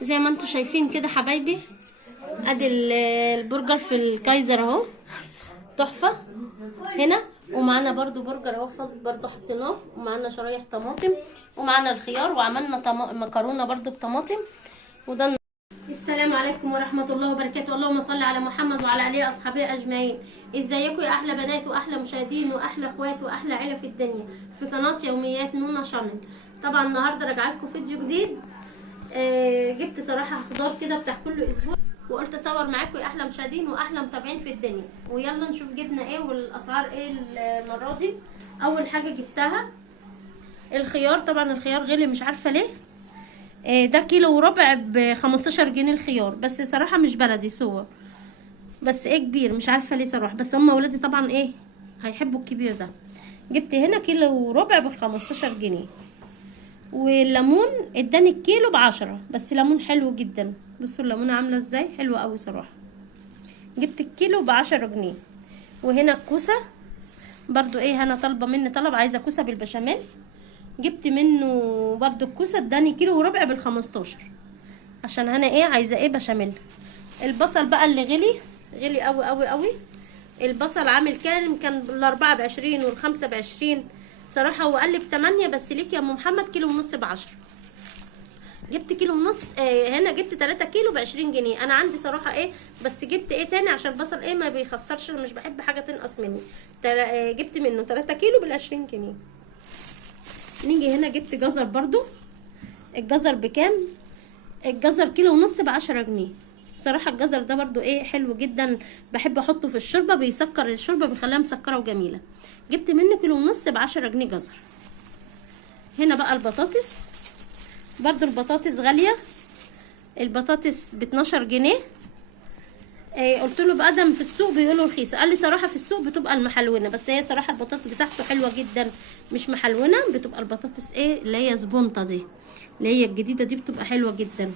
زي ما انتم شايفين كده حبايبي، ادي البرجر في الكايزر اهو، تحفه. هنا ومعانا برضو برجر اهو فاضل برضو حطيناه، ومعانا شرايح طماطم، ومعانا الخيار، وعملنا مكرونه برضو بطماطم. وده السلام عليكم ورحمه الله وبركاته. اللهم صل على محمد وعلى اله واصحابه اجمعين. ازيكم يا احلى بنات واحلى مشاهدين واحلى اخوات واحلى عيله في الدنيا في قناه يوميات نونا شانل. طبعا النهارده راجعه لكم فيديو جديد. جبت صراحه خضار كده بتاع كل اسبوع، وقلت اصور معاكم يا احلى مشاهدين واحلى متابعين في الدنيا. ويلا نشوف جبنا ايه والاسعار ايه المره دي. اول حاجه جبتها الخيار. طبعا الخيار غلي مش عارفه ليه. ده كيلو وربع ب15 جنيه الخيار، بس صراحه مش بلدي سوا، بس ايه كبير مش عارفه ليه صراحه، بس هم ولادي طبعا ايه هيحبوا الكبير ده. جبت هنا كيلو وربع ب15 جنيه. والليمون اداني الكيلو ب10، بس ليمون حلو جدا. بصوا الليمونه عامله ازاي، حلوه قوي صراحه. جبت الكيلو ب10 جنيه. وهنا الكوسه برضو ايه، انا طالبه مني طلب عايزه كوسه بالبشاميل، جبت منه برضو الكوسه اداني كيلو وربع ب15، عشان انا ايه عايزه ايه بشاميل. البصل بقى اللي غلي قوي قوي قوي. البصل عامل كان ال4 ب20 وال5 ب20 صراحه، هو قال لي ب8، بس ليك يا ام محمد كيلو ونص ب10. جبت كيلو ونص. هنا جبت 3 كيلو ب20 جنيه. انا عندي صراحه ايه، بس جبت ايه تاني عشان البصل ايه ما بيخسرش، مش بحب حاجه تنقص مني. جبت منه 3 كيلو بال20 جنيه. نيجي هنا جبت جزر برضو. الجزر بكام؟ الجزر كيلو ونص ب10 جنيه. صراحه الجزر ده برضو ايه حلو جدا، بحب احطه في الشوربه، بيسكر الشوربه، بيخليها مسكره وجميله. جبت منه كيلو ونص ب10 جنيه جزر. هنا بقى البطاطس، برضو البطاطس غاليه. البطاطس ب12 جنيه. قلت له بقدم في السوق بيقولوا رخيصه، قال لي صراحه في السوق بتبقى المحلونه، بس هي صراحه البطاطس بتاعته حلوه جدا، مش محلونه، بتبقى البطاطس ايه اللي هي زبونطه دي، اللي هي الجديده دي، بتبقى حلوه جدا.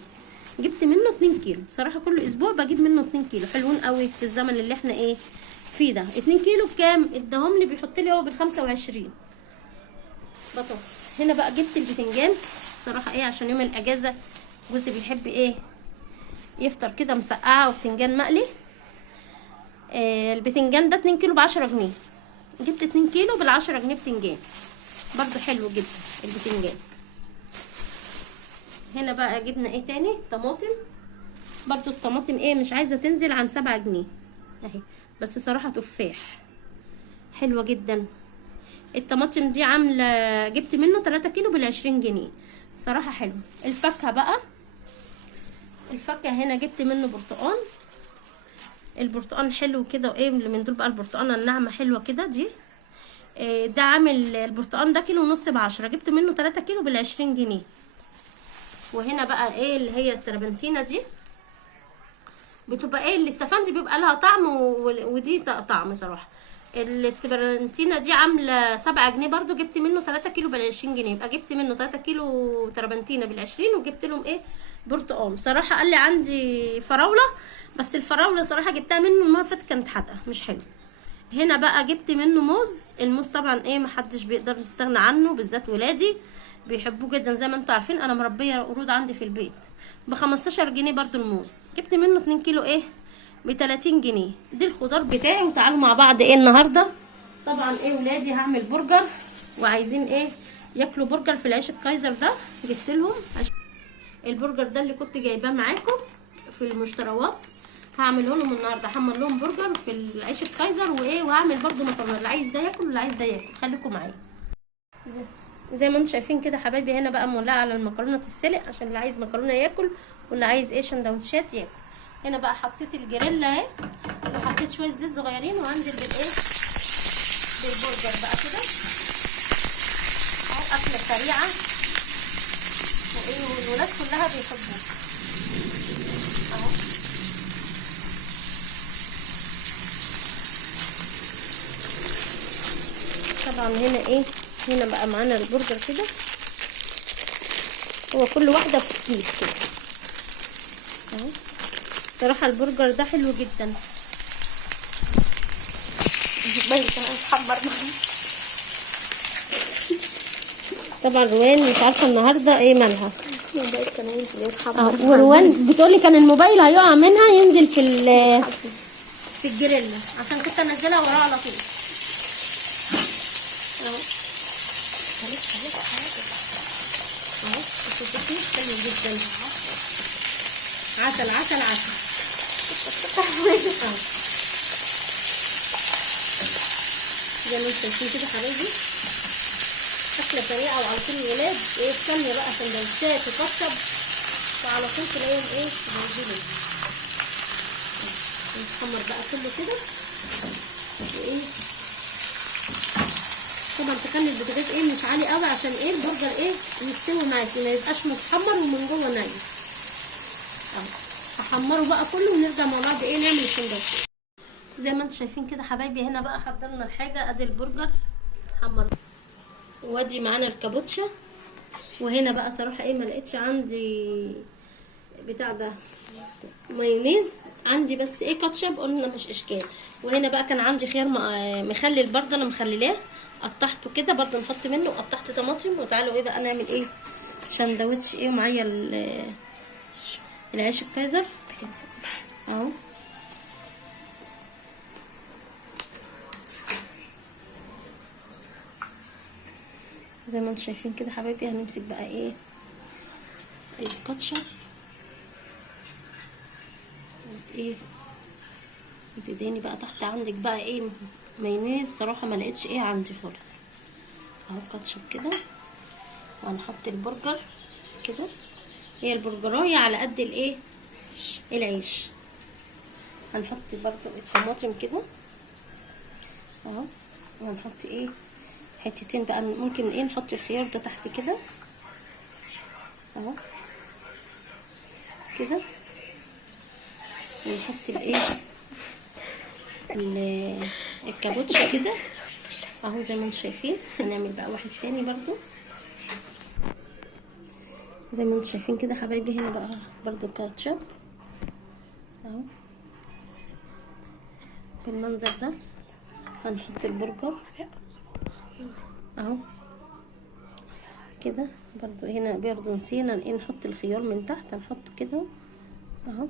جبت منه 2 كيلو. صراحه كل اسبوع بجيب منه 2 كيلو، حلوين قوي في الزمن اللي احنا ايه فيه ده. 2 كيلو بكام؟ اداهم لي بيحط لي هو بال25 بطاطس. هنا بقى جبت البتنجان صراحه ايه عشان يوم الاجازه جوزي بيحب ايه يفطر كده مسقعه وبتنجان مقلي. البتنجان ده 2 كيلو ب10 جنيه. جبت 2 كيلو بال10 جنيه بتنجان، برضو حلو جدا البتنجان. هنا بقى جبنا ايه تاني؟ طماطم. برضو الطماطم ايه مش عايزه تنزل عن 7 جنيه اهي، بس صراحه تفاح حلوه جدا. الطماطم دي عامله، جبت منه 3 كيلو بال20 جنيه صراحه حلو. الفاكهه بقى، الفاكهه هنا جبت منه برتقان. البرتقان حلو كده وايه من دول بقى، البرتقانه الناعمه حلوه كده دي. ده عامل البرتقان ده كيلو ونص ب10، جبت منه 3 كيلو بال20 جنيه. وهنا بقى ايه اللي هي التربنتينه دي، بتبقى ايه الاستفندي بيبقى لها طعم ودي طعم صراحه. التربنتينه دي عامله 7 جنيه برضو، جبت منه 3 كيلو بال20 جنيه، يبقى جبت منه 3 كيلو تربنتينه بال20، وجبت لهم ايه برتقال. صراحه قال لي عندي فراوله، بس الفراوله صراحه جبتها منه المره اللي فاتت كانت حادقه مش حلوه. هنا بقى جبت منه موز. الموز طبعا ايه محدش بيقدر يستغنى عنه، بالذات ولادي بيحبوه جدا. زي ما انتوا عارفين انا مربيه قرود عندي في البيت. ب15 جنيه برضو الموز. جبت منه 2 كيلو ايه ب30 جنيه. دي الخضار بتاعي. وتعالوا مع بعض ايه النهارده. طبعا ايه ولادي هعمل برجر، وعايزين ايه ياكلوا برجر في العيش الكايزر ده. جبت لهم البرجر ده اللي كنت جايباه معاكم في المشتروات، هعمله لهم النهارده. هعمل لهم برجر في العيش الكايزر وايه، وهعمل برضو مكرونه، اللي عايز ده ياكل واللي عايز ده ياكل. خليكم معايا. زي ما انتم شايفين كده حبايبي، هنا بقى مولعه على المكرونه تتسلق، عشان اللي عايز مكرونه ياكل واللي عايز ايه سندوتشات ياكل. هنا بقى حطيت الجريلا اهي، وحطيت شويه زيت صغيرين، وهنزل بالايه بالبرجر بقى كده اهو. اكله سريعه وايه، والولاد كلها بيحبوها اهو. طبعا هنا ايه، هنا بقى معانا البرجر كده، هو كل واحده في كيس كده اهو. صراحه البرجر ده حلو جدا. طبعا روان مش عارفه النهارده ايه مالها، الموبايل كان هينزل يتحمر. وروان بتقولي كان الموبايل هيقع منها ينزل في الجريلا، عشان كنت انزلها وراه على طول. اهو حلو جدا. عسل عسل عسل. زي ما انتم شايفين كده حبايبي، اكله سريعه وعلى طول الولاد ايه الثانيه بقى سندوتشات وكاتشب، وعلى طول تلاقيهم ايه موجودين. نحمر بقى كله كده وايه. طبعا تخلي البوتاجاز ايه مش عالي قوي، عشان ايه البرجر ايه يستوي معاكي، ما يبقاش متحمر ومن جوه نايم. اهو هحمره بقى كله ونرجع مع بعض ايه نعمل السندوتش. زي ما انتم شايفين كده حبايبي، هنا بقى حضرنا الحاجه. ادي البرجر حمر، وادي معانا الكابوتشا. وهنا بقى صراحه ايه ما لقيتش عندي بتاع ده مايونيز، عندي بس ايه كاتشب، قلنا مش اشكال. وهنا بقى كان عندي خيار مخلل برضه انا مخللاه، قطعته كده برضه نحط منه، وقطعت طماطم. وتعالوا ايه بقى نعمل ايه سندوتش ايه. ومعايا العيش الكايزر اهو. زي ما انتم شايفين كده حبايبي، هنمسك بقى ايه الكاتشب ايه وتديني بقى تحت. عندك بقى ايه مايونيز، صراحه ما لقيتش ايه عندي خالص. اهو كاتشب كده. وهنحط البرجر كده، هي البرجرايه على قد الايه العيش. هنحط برضو الطماطم كده اهو. وهنحط ايه حتتين بقى، ممكن ايه نحط الخيار ده تحت كده اهو كده. ونحط الايه الكابوتشا كده اهو زي ما انتم شايفين. هنعمل بقى واحد تاني برضو زي ما انتم شايفين كده حبايبي. هنا بقى برضو الكاتشب اهو بالمنظر ده. هنحط البرجر اهو كده برضو. هنا برضو نسينا ايه نحط الخيار من تحت، هنحطه كده اهو.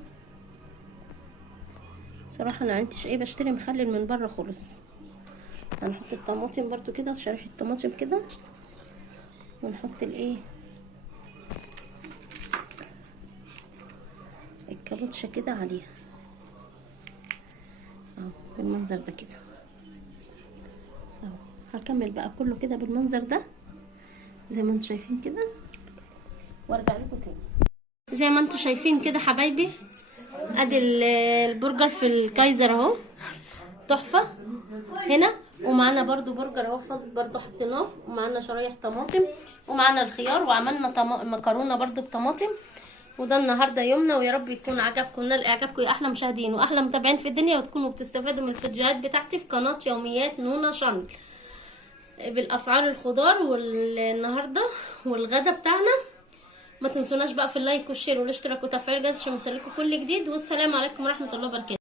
صراحه انا عنديش ايه بشتري مخلل من بره خالص. هنحط الطماطم برضو كده، شريحه طماطم كده. ونحط الايه الكابوتشا كده عليها اهو بالمنظر ده كده اهو. هكمل بقى كله كده بالمنظر ده زي ما انتم شايفين كده، وارجع لكم تاني. زي ما انتم شايفين كده حبايبي، ادي البرجر في الكايزر اهو تحفه. هنا ومعانا برضو برجر اهو برضو حطيناه، ومعانا شرايح طماطم، ومعانا الخيار، وعملنا مكرونه برضو بطماطم. وده النهارده يومنا، ويا رب يكون عجبكم. نال اعجابكم يا احلى مشاهدين واحلى متابعين في الدنيا، وتكونوا بتستفادوا من الفيديوهات بتاعتي في قناه يوميات نونا شانل بالاسعار الخضار والنهارده والغدا بتاعنا. ما تنسوناش بقى في اللايك والشير والاشتراك وتفعيل الجرس عشان يوصلكوا كل جديد. والسلام عليكم ورحمه الله وبركاته.